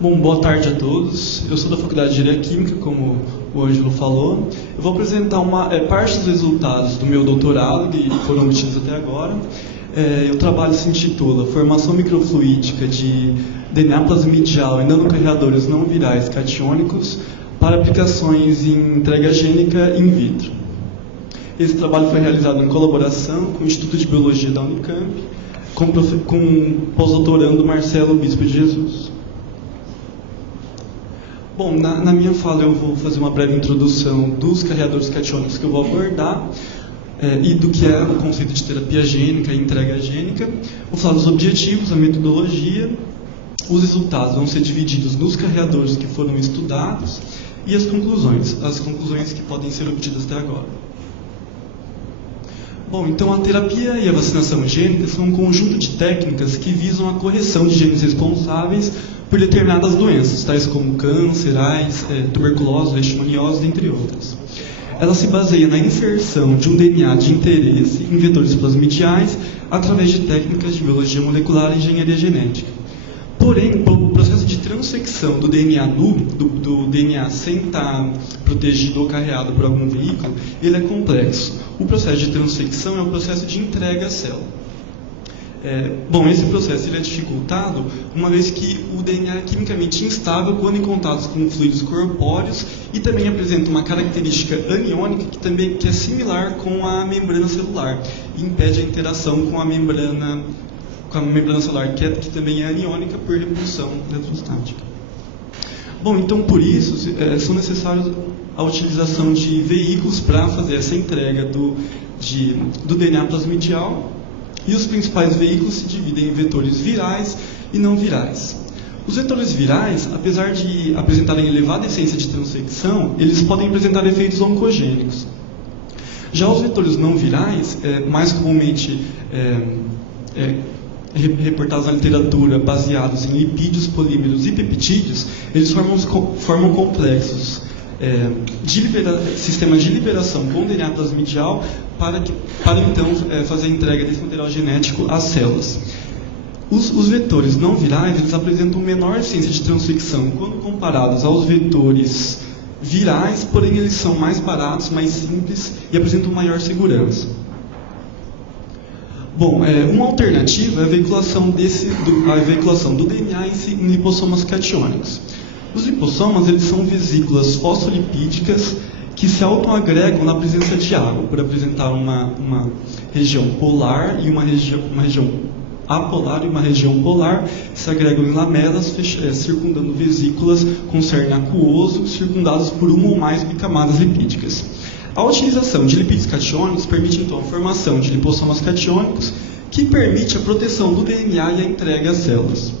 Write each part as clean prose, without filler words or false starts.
Bom, boa tarde a todos. Eu sou da Faculdade de Engenharia Química, como o Ângelo falou. Eu vou apresentar parte dos resultados do meu doutorado, que foram obtidos até agora. O trabalho se intitula Formação Microfluídica de DNA plasmidial em nanocarreadores não virais catiônicos para aplicações em entrega gênica in vitro. Esse trabalho foi realizado em colaboração com o Instituto de Biologia da Unicamp, com o pós-doutorando Marcelo Bispo de Jesus. Bom, na minha fala eu vou fazer uma breve introdução dos carreadores catiônicos que eu vou abordar e do que é o conceito de terapia gênica e entrega gênica. Vou falar dos objetivos, a metodologia, os resultados vão ser divididos nos carreadores que foram estudados e as conclusões que podem ser obtidas até agora. Bom, então a terapia e a vacinação gênica são um conjunto de técnicas que visam a correção de genes responsáveis por determinadas doenças, tais como câncer, AIDS, tuberculose, leishmaniose, dentre outras. Ela se baseia na inserção de um DNA de interesse em vetores plasmidiais através de técnicas de biologia molecular e engenharia genética. Porém, o processo de transfecção do DNA do DNA sem estar protegido ou carreado por algum veículo, ele é complexo. O processo de transfecção é o processo de entrega à célula. Esse processo ele é dificultado uma vez que o DNA é quimicamente instável quando em contato com fluidos corpóreos e também apresenta uma característica aniônica que é similar com a membrana celular e impede a interação com a membrana celular, que também é aniônica por repulsão eletrostática. Bom, então por isso são necessários a utilização de veículos para fazer essa entrega do DNA plasmidial. E os principais veículos se dividem em vetores virais e não virais. Os vetores virais, apesar de apresentarem elevada eficiência de transfecção, eles podem apresentar efeitos oncogênicos. Já os vetores não virais, mais comumente reportados na literatura, baseados em lipídios, polímeros e peptídeos, eles formam complexos sistemas de liberação com DNA plasmidial para então fazer a entrega desse material genético às células. Os vetores não virais eles apresentam menor eficiência de transfecção quando comparados aos vetores virais, porém eles são mais baratos, mais simples e apresentam maior segurança. Bom, uma alternativa é a veiculação do DNA em lipossomas catiônicos. Os lipossomas eles são vesículas fosfolipídicas que se autoagregam na presença de água, por apresentar uma região polar e uma região apolar e uma região polar, se agregam em lamelas, circundando vesículas com cerne aquoso, circundados por uma ou mais bicamadas lipídicas. A utilização de lipídios catiônicos permite então a formação de lipossomas catiônicos, que permite a proteção do DNA e a entrega às células.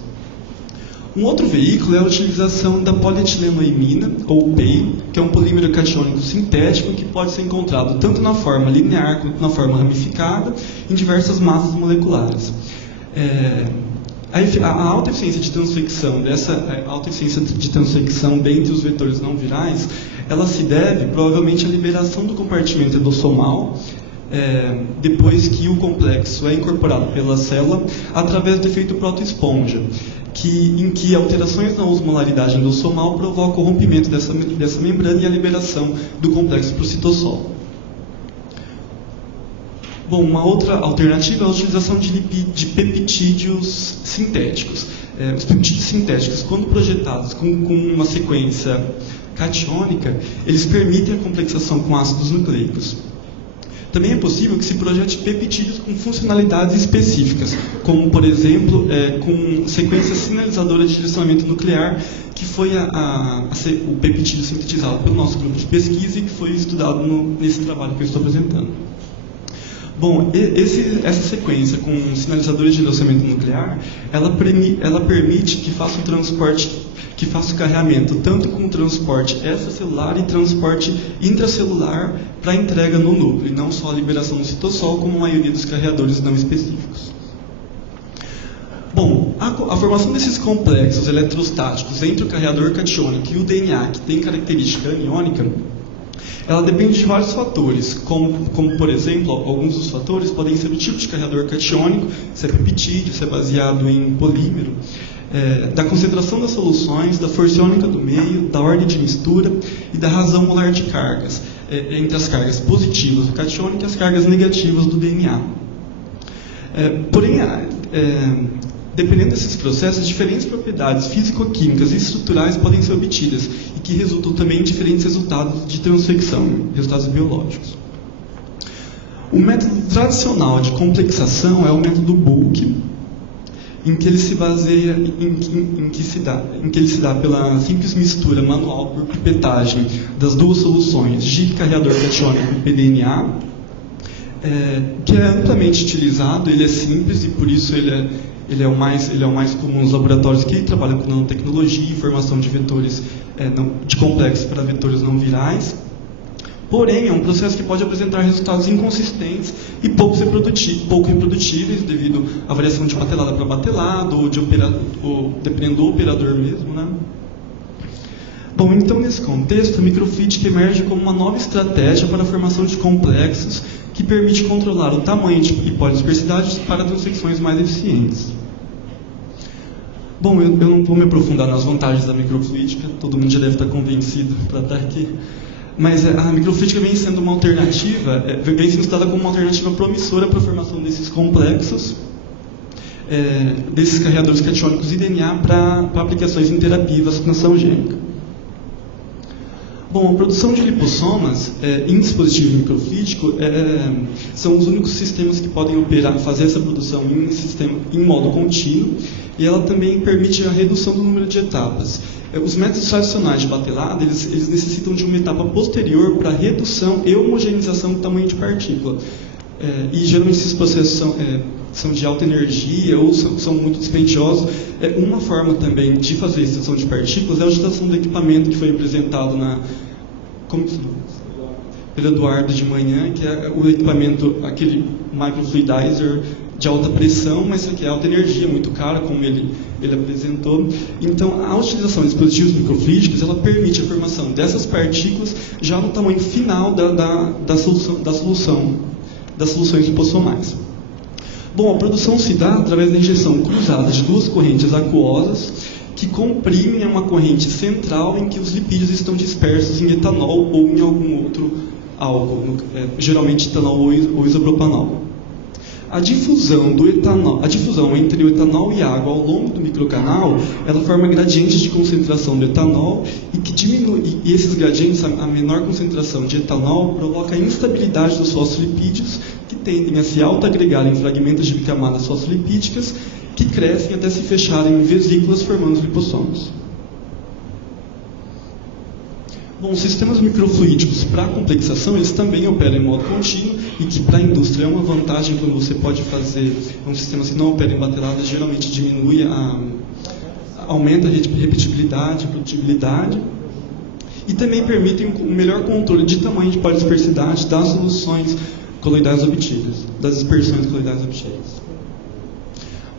Um outro veículo é a utilização da polietilenoimina, ou PEI, que é um polímero catiônico sintético que pode ser encontrado tanto na forma linear quanto na forma ramificada em diversas massas moleculares. A alta eficiência de transfecção dentre os vetores não virais, ela se deve provavelmente à liberação do compartimento endossomal, depois que o complexo é incorporado pela célula através do efeito protoesponja, em que alterações na osmolaridade endossomal provocam o rompimento dessa membrana e a liberação do complexo para o citosol. Bom, uma outra alternativa é a utilização de peptídeos sintéticos. Os peptídeos sintéticos, quando projetados com uma sequência catiônica, eles permitem a complexação com ácidos nucleicos. Também é possível que se projete peptídeos com funcionalidades específicas, como, por exemplo, com sequência sinalizadora de direcionamento nuclear, que foi o peptídeo sintetizado pelo nosso grupo de pesquisa e que foi estudado nesse trabalho que eu estou apresentando. Bom, essa sequência com sinalizadores de direcionamento nuclear, ela permite que faça o carreamento tanto com transporte extracelular e transporte intracelular para entrega no núcleo, e não só a liberação do citossol, como a maioria dos carreadores não específicos. Bom, a formação desses complexos eletrostáticos entre o carreador catiônico e o DNA, que tem característica aniônica, ela depende de vários fatores, como por exemplo, alguns dos fatores podem ser o tipo de carreador catiônico, se é peptídeo, se é baseado em polímero, da concentração das soluções, da força iônica do meio, da ordem de mistura e da razão molar de cargas, entre as cargas positivas do catiônico e as cargas negativas do DNA. Porém, dependendo desses processos, diferentes propriedades físico-químicas e estruturais podem ser obtidas e que resultam também em diferentes resultados de transfecção, resultados biológicos. O método tradicional de complexação é o método Bulk, em que ele se baseia em que ele se dá pela simples mistura manual por pipetagem das duas soluções de carreador catiônico e pDNA, que é amplamente utilizado. Ele é simples e por isso ele é o mais comum nos laboratórios que trabalham com nanotecnologia e formação de vetores de complexos para vetores não virais. Porém, é um processo que pode apresentar resultados inconsistentes e pouco reprodutíveis devido à variação de batelada para batelada ou dependendo do operador mesmo, né? Bom, então nesse contexto, a microfluídica emerge como uma nova estratégia para a formação de complexos que permite controlar o tamanho e polidispersidade para transfecções mais eficientes. Bom, eu não vou me aprofundar nas vantagens da microfluídica, todo mundo já deve estar convencido para estar aqui. Mas a microfluídica vem sendo uma alternativa, vem sendo estudada como uma alternativa promissora para a formação desses complexos, desses carreadores catiônicos e DNA para aplicações em terapia e vacinação gênica. Bom, a produção de lipossomas em dispositivo microfluídico são os únicos sistemas que podem fazer essa produção em modo contínuo, e ela também permite a redução do número de etapas. Os métodos tradicionais de batelada, eles necessitam de uma etapa posterior para redução e homogeneização do tamanho de partícula. E geralmente esses processos são de alta energia ou são muito dispendiosos. Uma forma também de fazer a extração de partículas é a utilização do equipamento que foi apresentado pelo Eduardo de manhã, que é o equipamento, aquele microfluidizer de alta pressão, mas que é alta energia, muito caro, como ele apresentou. Então, a utilização de dispositivos microfluídicos, ela permite a formação dessas partículas já no tamanho final das soluções lipossomais. Bom, a produção se dá através da injeção cruzada de duas correntes aquosas que comprimem uma corrente central em que os lipídios estão dispersos em etanol ou em algum outro álcool, geralmente etanol ou isopropanol. A difusão entre o etanol e a água ao longo do microcanal, ela forma gradientes de concentração do etanol e esses gradientes, a menor concentração de etanol, provoca a instabilidade dos fosfolipídios, que tendem a se autoagregar em fragmentos de bicamadas fosfolipídicas, que crescem até se fecharem em vesículas formando os lipossomos. Bom, os sistemas microfluídicos para complexação, eles também operam em modo contínuo, e que para a indústria é uma vantagem quando você pode fazer sistemas que não operam em batelada, geralmente aumenta a repetibilidade, a produtibilidade, e também permitem um melhor controle de tamanho de polidispersidade das soluções coloidais obtidas, das dispersões coloidais obtidas.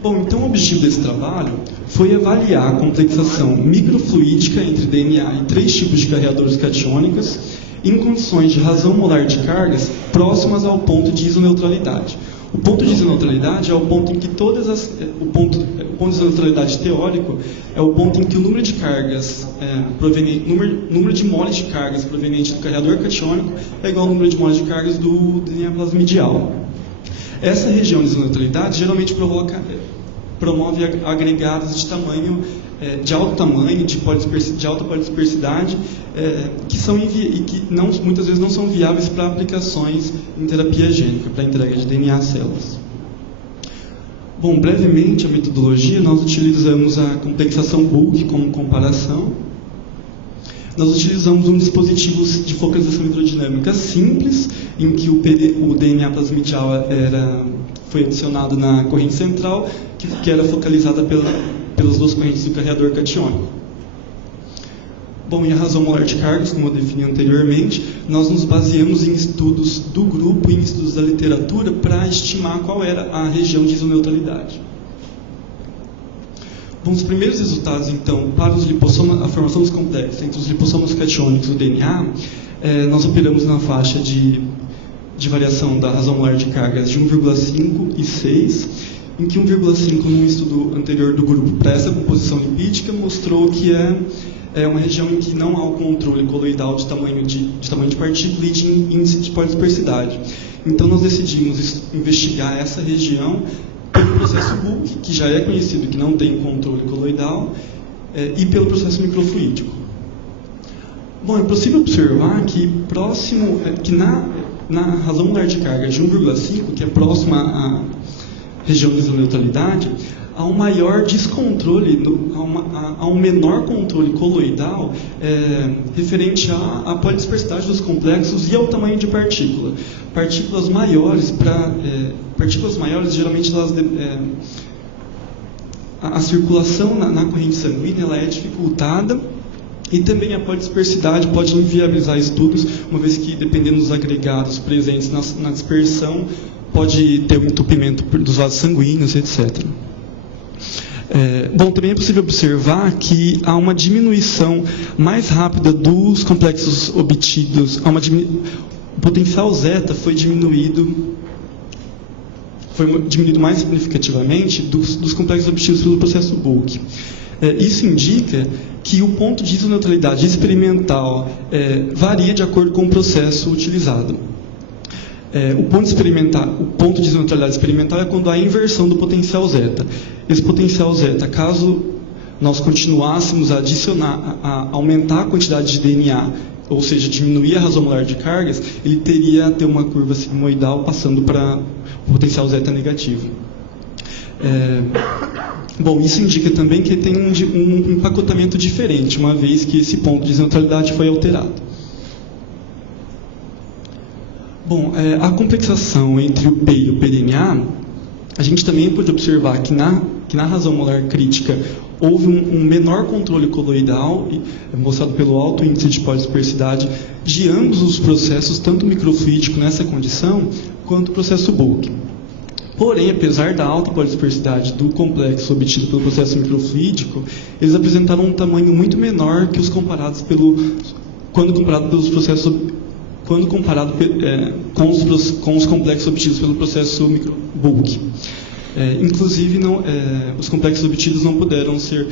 Bom, então o objetivo desse trabalho foi avaliar a complexação microfluídica entre DNA e 3 tipos de carreadores catiônicas em condições de razão molar de cargas próximas ao ponto de isoneutralidade. O ponto de isoneutralidade é o ponto em que o ponto de isoneutralidade teórico é o ponto em que o número de cargas número de moles de cargas proveniente do carreador catiônico é igual ao número de moles de cargas do DNA plasmidial. Essa região de isoneutralidade geralmente promove agregados de alto tamanho, de alta polidispersidade, que muitas vezes não são viáveis para aplicações em terapia gênica, para entrega de DNA a células. Bom, brevemente, a metodologia, nós utilizamos a complexação Bulk como comparação. Nós utilizamos um dispositivo de focalização hidrodinâmica simples, em que o DNA plasmidial foi adicionado na corrente central, que era focalizada pelas duas correntes do carreador catiônico. Bom, e a razão molar de cargas, como eu defini anteriormente, nós nos baseamos em estudos do grupo e em estudos da literatura para estimar qual era a região de isoneutralidade. Bom, os primeiros resultados, então, para os lipossomas, a formação dos complexos entre os lipossomas catiônicos e o DNA, nós operamos na faixa de variação da razão molar de cargas de 1,5 e 6, em que 1,5 num estudo anterior do grupo para essa composição lipídica mostrou que é uma região em que não há o controle coloidal de tamanho de partícula e de índice de polidispersidade. Então nós decidimos investigar essa região pelo processo Bulk, que já é conhecido que não tem controle coloidal, e pelo processo microfluídico. Bom, é possível observar que na razão molar de carga de 1,5, que é próxima à região de neutralidade, há um maior descontrole, há um menor controle coloidal referente à polidispersidade dos complexos e ao tamanho de partícula. Partículas maiores, geralmente a circulação na corrente sanguínea ela é dificultada, e também a polidispersidade pode inviabilizar estudos, uma vez que, dependendo dos agregados presentes na dispersão, pode ter um entupimento dos vasos sanguíneos, etc. Bom, também é possível observar que há uma diminuição mais rápida dos complexos obtidos, o potencial zeta foi diminuído mais significativamente dos complexos obtidos pelo processo Bulk. Isso indica que o ponto de isoneutralidade experimental varia de acordo com o processo utilizado. O ponto de isoneutralidade experimental é quando há a inversão do potencial zeta. Esse potencial zeta, caso nós continuássemos a aumentar a quantidade de DNA, ou seja, diminuir a razão molar de cargas, ele teria a ter uma curva sigmoidal passando para o potencial zeta negativo. Bom, isso indica também que tem um empacotamento diferente, uma vez que esse ponto de neutralidade foi alterado. Bom, a complexação entre o P e o pDNA, a gente também pode observar que na razão molar crítica houve um menor controle coloidal, mostrado pelo alto índice de polidispersidade, de ambos os processos, tanto o microfluídico nessa condição, quanto o processo Bulk. Porém, apesar da alta polidispersidade do complexo obtido pelo processo microfluídico, eles apresentaram um tamanho muito menor que os comparados quando comparado com os complexos obtidos pelo processo Bulk. Inclusive, os complexos obtidos não puderam ser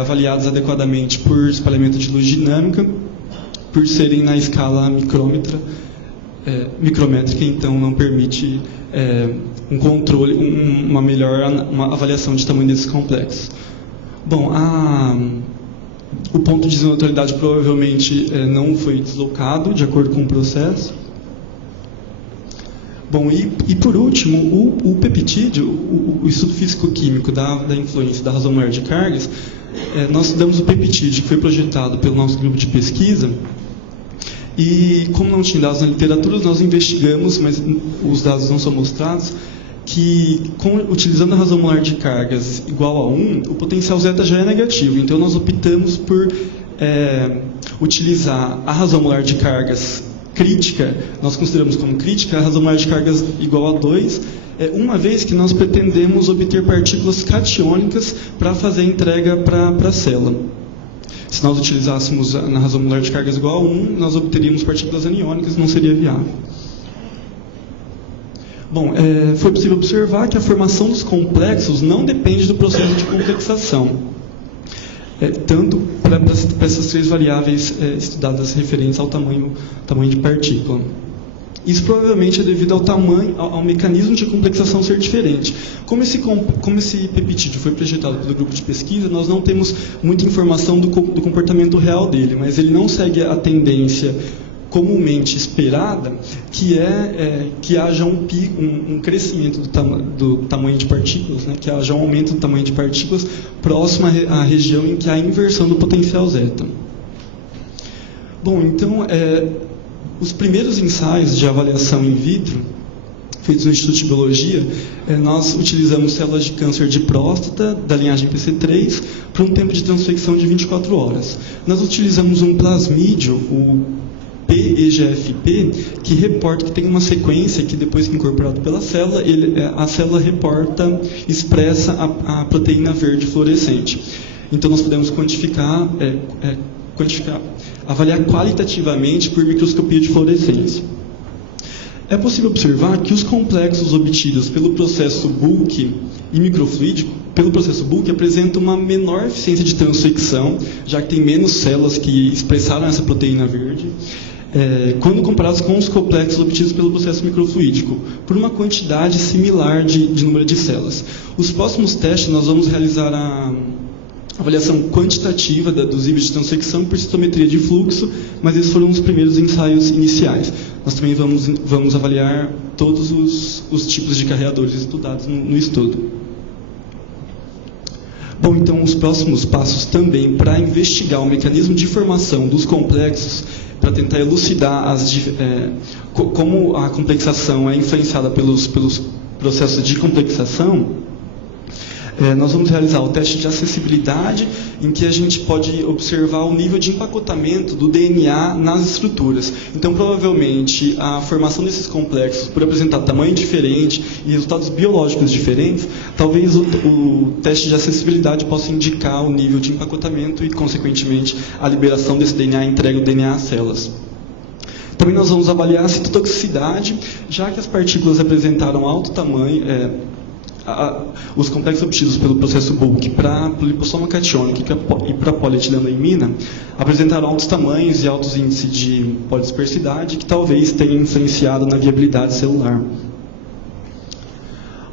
avaliados adequadamente por espalhamento de luz dinâmica, por serem na escala micrométrica, então não permite um controle, uma avaliação de tamanho desses complexos. Bom, o ponto de neutralidade provavelmente não foi deslocado de acordo com o processo. Bom, e por último, o peptídeo, o estudo físico-químico da influência da razão molar de cargas, nós estudamos o peptídeo que foi projetado pelo nosso grupo de pesquisa. E como não tinha dados na literatura, nós investigamos, mas os dados não são mostrados, que utilizando a razão molar de cargas igual a 1, o potencial zeta já é negativo. Então nós optamos por utilizar a razão molar de cargas crítica, nós consideramos como crítica a razão molar de cargas igual a 2, uma vez que nós pretendemos obter partículas catiônicas para fazer a entrega para a célula. Se nós utilizássemos na razão molar de cargas igual a 1, nós obteríamos partículas aniônicas, não seria viável. Bom, foi possível observar que a formação dos complexos não depende do processo de complexação, tanto para essas três variáveis estudadas referentes ao tamanho de partícula. Isso provavelmente é devido ao mecanismo de complexação ser diferente. Como esse peptídeo foi projetado pelo grupo de pesquisa, nós não temos muita informação do comportamento real dele, mas ele não segue a comumente esperada, que que haja um crescimento do tamanho de partículas, né, que haja um aumento do tamanho de partículas próximo à região em que há inversão do potencial zeta. Bom, então, os primeiros ensaios de avaliação in vitro, feitos no Instituto de Biologia, nós utilizamos células de câncer de próstata, da linhagem PC3, para um tempo de transfecção de 24 horas. Nós utilizamos um plasmídio, o PEGFP, que tem uma sequência que, depois que incorporado pela célula, a célula expressa a proteína verde fluorescente. Então, nós podemos avaliar qualitativamente por microscopia de fluorescência. É possível observar que os complexos obtidos pelo processo Bulk e microfluídico, pelo processo Bulk, apresenta uma menor eficiência de transfecção, já que tem menos células que expressaram essa proteína verde, quando comparados com os complexos obtidos pelo processo microfluídico, por uma quantidade similar de número de células. Os próximos testes nós vamos realizar a avaliação quantitativa dos níveis de transfecção por citometria de fluxo, mas esses foram os primeiros ensaios iniciais. Nós também vamos avaliar todos os tipos de carreadores estudados no estudo. Bom, então os próximos passos também para investigar o mecanismo de formação dos complexos, para tentar elucidar como a complexação é influenciada pelos processos de complexação. Nós vamos realizar o teste de acessibilidade, em que a gente pode observar o nível de empacotamento do DNA nas estruturas. Então, provavelmente, a formação desses complexos, por apresentar tamanho diferente e resultados biológicos diferentes, talvez o teste de acessibilidade possa indicar o nível de empacotamento e, consequentemente, a liberação desse DNA, a entrega do DNA às células. Também nós vamos avaliar a citotoxicidade, já que as partículas apresentaram alto tamanho, os complexos obtidos pelo processo Bulk para lipossoma catiônico e para polietilenoimina apresentaram altos tamanhos e altos índices de polidispersidade que talvez tenham influenciado na viabilidade celular.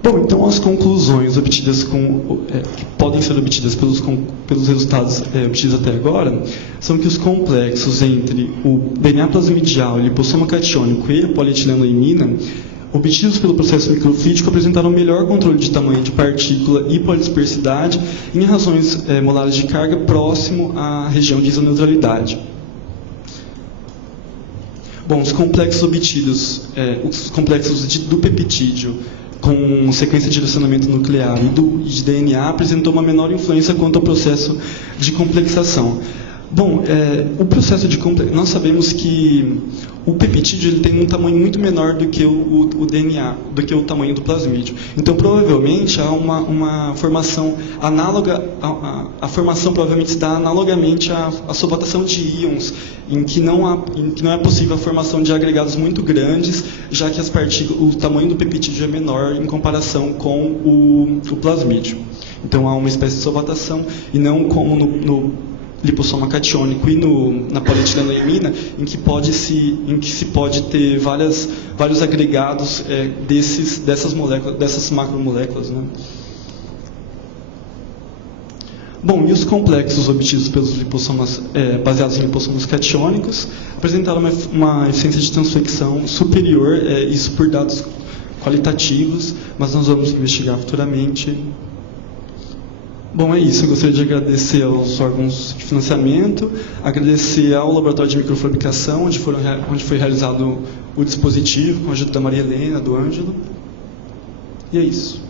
Bom, então as conclusões obtidas que podem ser obtidas pelos resultados obtidos até agora são que os complexos entre o DNA plasmidial, lipossoma catiônico e a polietilenoimina obtidos pelo processo microfluídico apresentaram melhor controle de tamanho de partícula e polidispersidade em razões molares de carga próximo à região de isoneutralidade. Bom, os complexos obtidos, os complexos do peptídeo com sequência de direcionamento nuclear e de DNA apresentou uma menor influência quanto ao processo de complexação. Bom, o processo de nós sabemos que o peptídeo ele tem um tamanho muito menor do que o DNA, do que o tamanho do plasmídio. Então, provavelmente, há uma formação análoga, a formação provavelmente se dá analogamente à solvatação de íons, em que não é possível a formação de agregados muito grandes, já que o tamanho do peptídeo é menor em comparação com o plasmídio. Então, há uma espécie de solvatação, e não como no lipossoma catiônico e na polietilenoimina, em que se pode ter vários agregados dessas moléculas, dessas macromoléculas, né? Bom, e os complexos obtidos pelos lipossomas, baseados em lipossomas catiônicos, apresentaram uma eficiência de transfecção superior, isso por dados qualitativos, mas nós vamos investigar futuramente. Bom, é isso. Eu gostaria de agradecer aos órgãos de financiamento, agradecer ao laboratório de microfabricação, onde foi realizado o dispositivo, com a ajuda da Maria Helena, do Ângelo. E é isso.